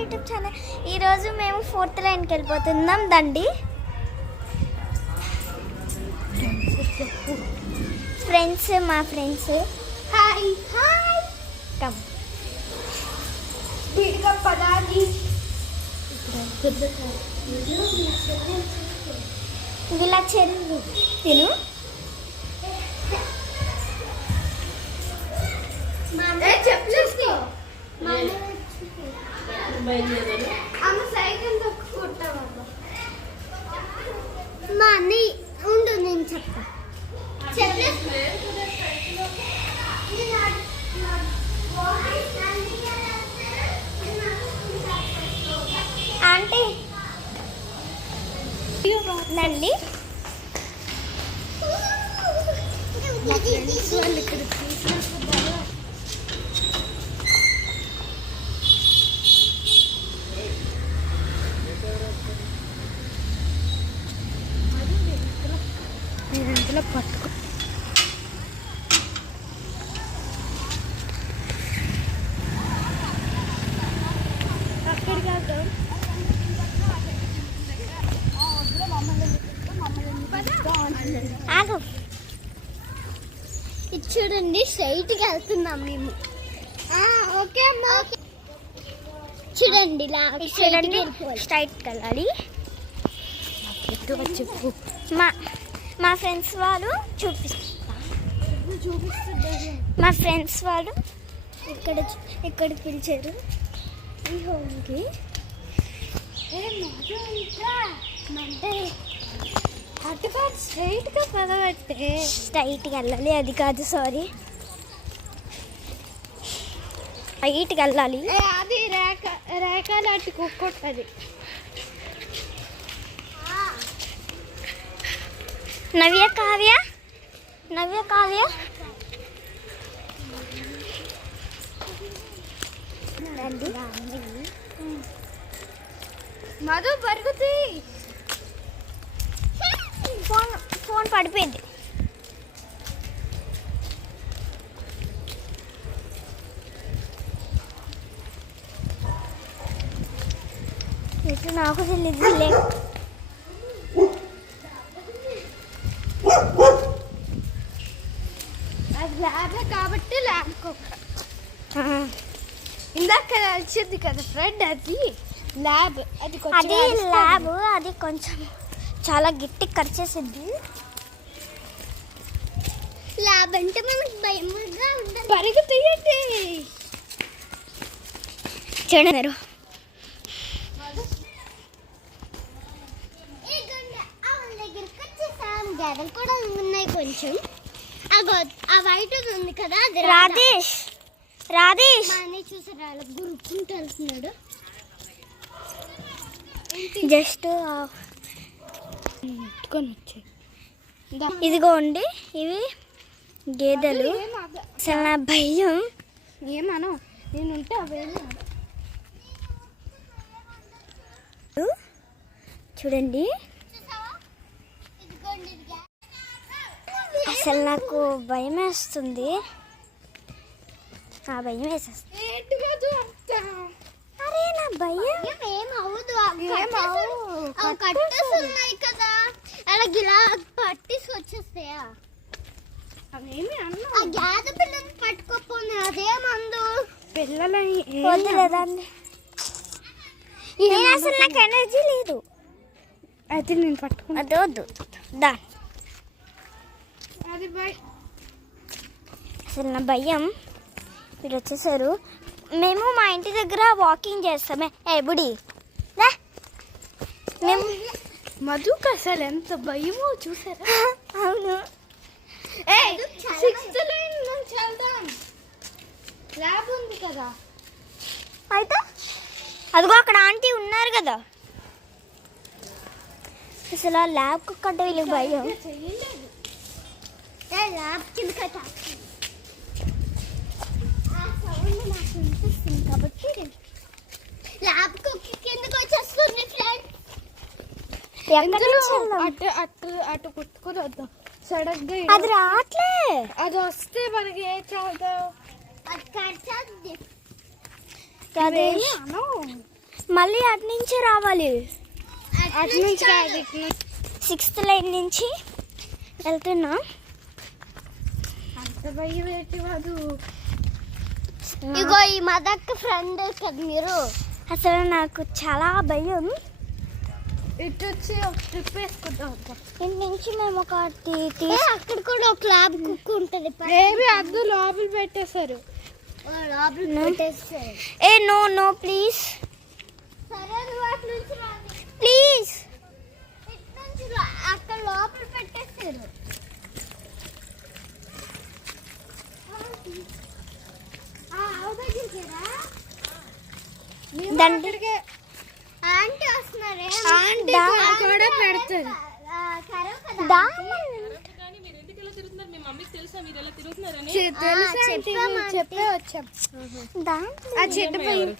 YouTube channel. ఈరోజు మేము 4th లైన్కి వెళ్ళిపోతున్నాం. దండి ఫ్రెండ్స్, మా ఫ్రెండ్స్. Hi hi. కమ్ స్పీడ్గా పదాలి. ఇలా చెరువు తిను. చెప్పేసుకో. ఆమె సైకిల్ తొక్కుకుంటావా? మా అన్నయ్య ఉండు, నేను చెప్తా. ఆంటీ నండి ఇందులో పట్టుకో. ఆగు. ఇది చూడండి, స్ట్రైట్గా వెళ్తున్నాం మేము. ఓకే అమ్మా. చూడండి, చూడండి స్ట్రైట్కి వెళ్ళాలి. చెప్పు. మా ఫ్రెండ్స్ వాళ్ళు చూపిస్తుంది. మా ఫ్రెండ్స్ వాళ్ళు ఇక్కడ పిలిచారు ఈ హోమ్కి. అటుగా స్ట్రైట్గా పదబట్టే. స్ట్రైట్కి వెళ్ళాలి, అది కాదు, సారీ, స్ట్రైట్కి వెళ్ళాలి. అది రేఖలు అటు కుక్కొట్టది. నవ్య కావ్య మధు పరుగుతి. ఫోన్ పడిపోయింది. ఇటు నాకు తెలియదు. అది ల్యాబ్ కాబట్టి ల్యాబ్ కుక్క. ఇందాక వచ్చింది కదా ఫ్రెండ్, అది ల్యాబ్. అది ల్యాబ్, అది కొంచెం చాలా గట్టి ఖర్చేసింది. ల్యాబ్ అంటే మనకు భయంగా ఉంటుంది. పరుగు తీయండి. చూడరు గదలు కూడా ఉన్నాయి కొంచెం. ఆ వైట్ ఉంది కదా, అది రాధేష్ అన్నీ చూసి రాళ్ళ గురుకుని తెలుస్తున్నాడు. జస్ట్ ఇదిగోండి, ఇవి గేదెలు. అసలు నా భయం. ఏమనో నేనుంటే అవేమో. చూడండి, అసలు నాకు భయం వేస్తుంది. నా భయం వేసేస్తుంది. అరే నా భయం ఏమవుదు. కట్టేసి ఉన్నాయి కదా, అలా గిలా పట్టేసి వచ్చేస్తాయా? అవేమి అన్న ఆ గ్యాద పిల్లలు పట్టుకోపోయి అదే మందు పిల్లలని వద్దులేదండి. అసలు నాకు ఎనర్జీ లేదు. అయితే నేను పట్టుకున్నా. అది వద్దు దా. అది అసలు నా భయం. మీరు వచ్చేసారు. మేము మా ఇంటి దగ్గర వాకింగ్ చేస్తామే. బుడి మేము మధుకు అసలు ఎంత భయమో చూసారా? అవును. 6th లైన్ నుంచి వెళ్దాం. ల్యాబ్ ఉంది కదా. అయితే అదిగో అక్కడ ఆంటీ ఉన్నారు కదా. అసలు ఆ ల్యాబ్ కుక్కంటే వీళ్ళకి భయం. ల్యాబ్ కింద కట్టా నాకు అనిపిస్తుంది కాబట్టి ల్యాబ్ కిందకి వచ్చేస్తుంది ఫ్రెండ్. అటు అటు అటు కుట్టుకుని వద్దాం. సడన్ గా అది రాట్లే. అది వస్తే మనకి ఏ చేద్దాం? మళ్ళీ అటు నుంచి రావాలి. అటు నుంచి కాదు, 6th లైన్ నుంచి వెళ్తున్నా. అంత భయం ఏంటి కాదు. ఇగో ఈ మదక్క ఫ్రెండ్ కదా మీరు. అసలు నాకు చాలా భయం. ఇటు వచ్చి ఒక ట్రిప్ వేసుకుంటాం. ఇంటి నుంచి మేము ఒక అక్కడ కూడా ఒక ల్యాబ్ కుక్ ఉంటుంది. అందరూ లోపల పెట్టేశారు. ఏ నో నో ప్లీజ్ సరే నువ్వు అటు నుంచి రాని. ప్లీజ్. ఇటు నుంచి అక్కడ లోపల పెట్టేశారు. దండిగా ఆంటీ వస్తున్నారే. ఆంటీ కూడా పెడతారు. దా చెప్పే వచ్చాం. దా ఆ చెట్టు పైన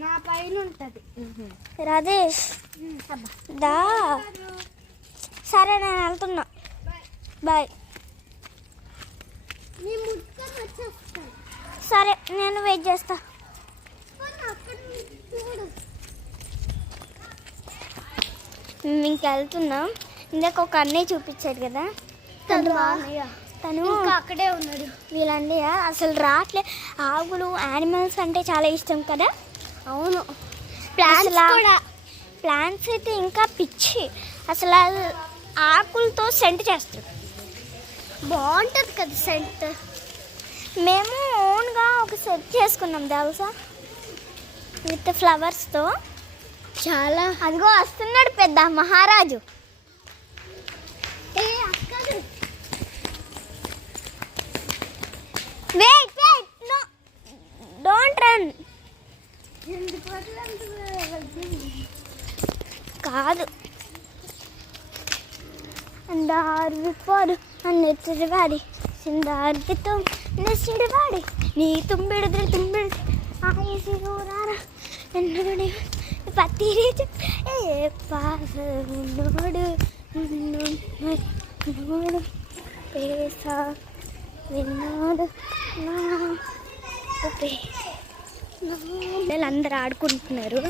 నా పైన ఉంటది. రాజేష్ దా. సరే నేను వెళ్తున్నా. బాయ్. నీ ముట్టుకొని వచ్చేస్తాను. సరే నేను వెయిట్ చేస్తా. అక్కడ చూడు. ఇంకా వెళ్తున్నాం. ఇందాక ఒక అన్నయ్య చూపించాడు కదా, తను ఇంకా అక్కడే ఉన్నాడు. వీళ్ళండి అసలు రావట్లే. ఆవులు యానిమల్స్ అంటే చాలా ఇష్టం కదా. అవును. ప్లాంట్స్ అయితే ఇంకా పిచ్చి. అసలు ఆకులతో సెంట్ చేస్తారు. బాగుంటుంది కదా సెంట్. మేము ఓన్గా ఒక సెట్ చేసుకున్నాం తెలుసా, విత్ ఫ్లవర్స్తో. చాలా. అదిగో వస్తున్నాడు పెద్ద మహారాజు. Wait wait no don't run. కాదు అందారు అన్నెచ్చడివాడి సిందార్పితో నెచ్చడివాడి నీ తుంబిడిద్రి తుంబిడి ఆయేసి రారా ఎన్నడి పత్తిరి ఏ పాసనోడు నోడు పేసా వినోడు నా అందరు ఆడుకుంటున్నారు.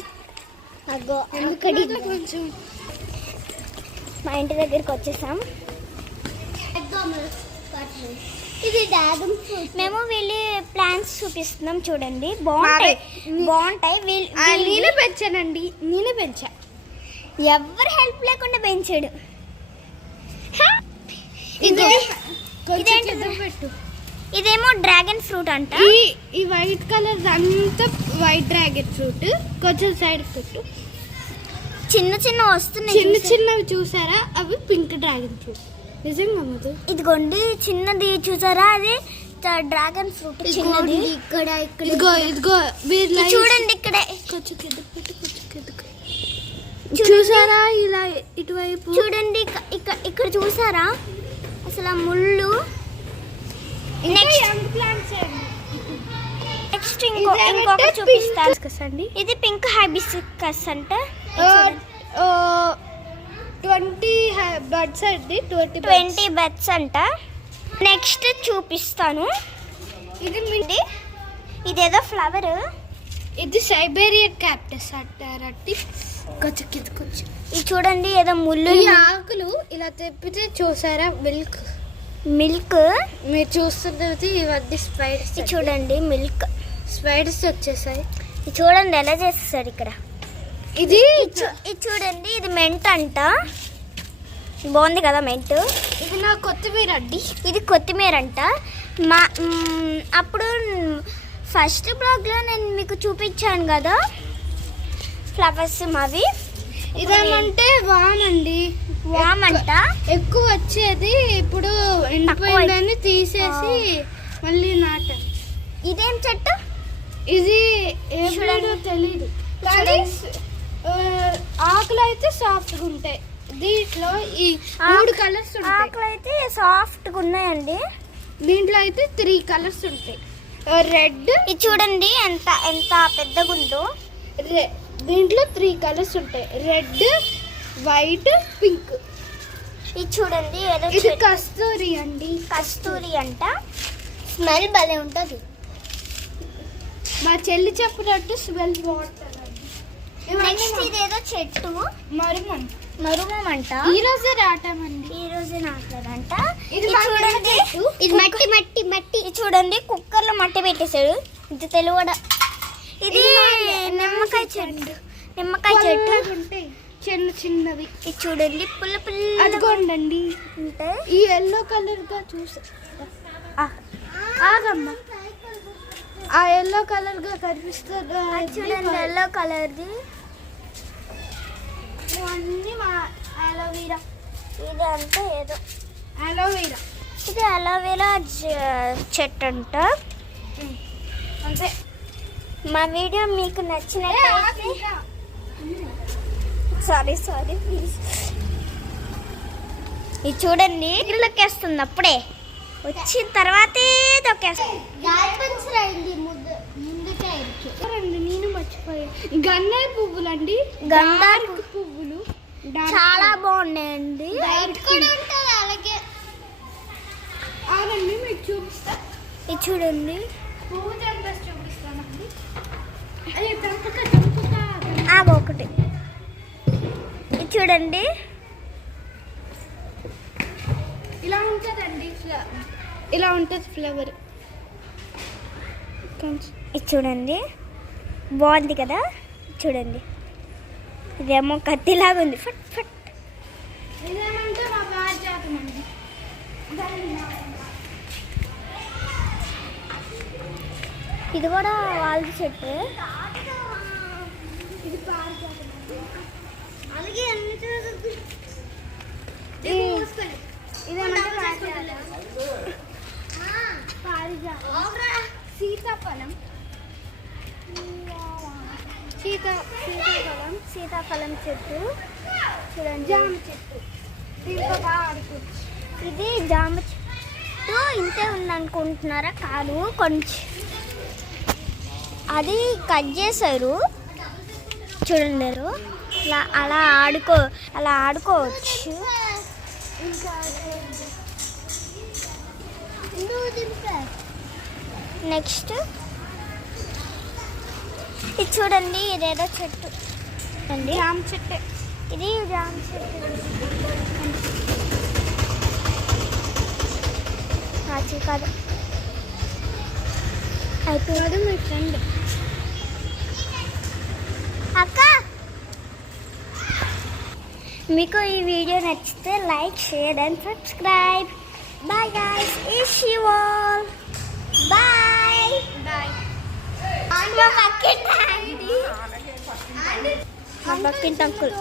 అగో కొంచెం మా ఇంటి దగ్గరికి వచ్చేసాం. ఇది డ్రాగన్ ఫ్రూట్. మేము వీళ్ళు ప్లాంట్స్ చూపిస్తున్నాం చూడండి. బాగుంటాయి. నేనే పెంచానండి. నేనే పెంచా. ఎవరు హెల్ప్ లేకుండా పెంచాడు. పెట్టు. ఇదేమో డ్రాగన్ ఫ్రూట్ అంట. ఈ వైట్ కలర్ అంతా వైట్ డ్రాగన్ ఫ్రూట్. కొంచెం సైడ్ పెట్టు. చిన్న చిన్న వస్తున్నాయి. చిన్న చిన్నవి చూసారా, అవి పింక్ డ్రాగన్ ఫ్రూట్. నిజంగా మధు ఇదిగోండి చిన్నది చూసారా, అది డ్రాగన్ ఫ్రూట్ చిన్నది. ఇక్కడ ఇదిగో ఇదిగో ఇది చూడండి ఇక్కడే. కొంచెం కిందకు పెట్టు, కొంచెం కిందకు. చూసారా ఇలా ఇటువైపు చూడండి ఇక్కడ చూసారా అసలు ఆ ముళ్ళు. నెక్స్ట్ ఇంకొక చూపిస్తాను. ఇది పింక్ హైబిస్కస్ అంట. 20 బడ్స్ అండి. 20 బడ్స్ అంట. నెక్స్ట్ చూపిస్తాను. ఇది ఇదేదో ఫ్లవర్. ఇది సైబేరియన్ క్యాక్టస్ అంటారండి. కొంచెం కింద కొంచెం. ఇది చూడండి ఏదో ముళ్ళు. ఈ ఆకులు ఇలా తెప్పితే చూసారా మిల్క్. మీరు చూస్తున్నది ఇవన్నీ స్పైడర్స్. ఇది చూడండి మిల్క్. స్పైడర్స్ వచ్చేసాయి. ఇది చూడండి ఎలా చేస్తారు ఇక్కడ. ఇది చూడండి ఇది మెంట్ అంట. బాగుంది కదా మెంట్. ఇది నా కొత్తిమీర అండి. ఇది కొత్తిమీర అంట. అప్పుడు ఫస్ట్ బ్లాగ్లో నేను మీకు చూపించాను కదా ఫ్లవర్స్ మావి. ఇదేమంటే వామండి. వామంట ఎక్కువ వచ్చేది. ఇప్పుడు ఎండిపోయిందని తీసేసి మళ్ళీ నాటాం. ఇదేం చెట్టు? ఇది ఏదో తెలియదు. ఆకులు అయితే సాఫ్ట్గా ఉంటాయి. దీంట్లో ఈ 3 కలర్స్ ఉంటాయి. ఆకులు అయితే సాఫ్ట్గా ఉన్నాయండి. దీంట్లో అయితే 3 కలర్స్ ఉంటాయి. రెడ్. ఇది చూడండి ఎంత ఎంత పెద్దగా ఉందో. దీంట్లో 3 కలర్స్ ఉంటాయి. Red, white, pink. ఇది చూడండి ఏదో ఇది కస్తూరి అండి. కస్తూరి అంట. స్మెల్ భలే ఉంటుంది. మా చెల్లి చెప్పినట్టు స్మెల్ బాగుంటుంది. నెక్స్ట్ ఇదేదో చెట్టు మరుమంట. ఈ రోజే రావటమండి. ఈ రోజే నాటారంట. ఇది చూడండి, ఇది మట్టి మట్టి మట్టి. ఇది చూడండి, కుక్కర్లో మట్టి పెట్టేశాడు. ఇది తెలువడ. ఇది నిమ్మకాయ చెట్టు. ఉంటాయి చిన్న చిన్నవి. ఇది చూడండి, పుల్ల పుల్ల అదిగోండి. ఉంటాయి. ఈ ఎల్లో కలర్ గా చూసా. ఆగమ్మా, ఆ ఎల్లో కలర్ గా కనిపిస్తుంది చూడండి, ఎల్లో కలర్ది. ఇవన్నీ మా అలోవెరా. ఇది అంతా ఏదో అలోవెరా ఇది అలోవెరా చెట్టు అంట. అంతే. మా వీడియో మీకు నచ్చినట్లయితే సారీ ప్లీజ్. ఇది చూడండి, ఇళ్ళకేస్తుంది. అప్పుడే వచ్చిన తర్వాతే తొక్కేస్తుంది. నేను మర్చిపోయాను. గన్నేరు పువ్వులు అండి. గంధారు పువ్వులు చాలా బాగున్నాయండి. అలాగే ఆగండి, మీకు చూపిస్తా. ఇది చూడండి, పువ్వు తెంపేసి చూపిస్తానండి. అది చంపుతా. ఒకటి. ఇది చూడండి, ఇలా ఉంటుందండి. ఇలా ఉంటుంది ఫ్లవర్. ఇది చూడండి, బాగుంది కదా. చూడండి, ఇదేమో కత్తిలాగా ఉంది. ఫట్ ఫట్. ఇదేమంటే మా పారిజాతం అండి. ఇది కూడా వాళ్ళ చెట్టు. ఇది పారిజాతం. అలాగే అన్ని ఇదేమంటే పారిజాతం. సీతాఫలం. సీతాఫలం చెట్టు చూడండి. జామ చెట్టు. దీంతో బాగా ఆడుకోవచ్చు. ఇది జామ చెట్టు. ఇంతే ఉందనుకుంటున్నారా? కాదు, కొంచెం అది కట్ చేశారు. చూడండి, అలా ఆడుకోవచ్చు. నెక్స్ట్ ఇది చూడండి, ఇదేదో చెట్టు అండి. జామ చెట్టే. ఇది జామ చెట్టు. కాదు, అయిపోయాడు మీ ఫ్రెండ్. అక్క, మీకు ఈ వీడియో నచ్చితే like, share and subscribe. Bye guys, wish you all. Bye. మా పక్కింటి అంకుల్.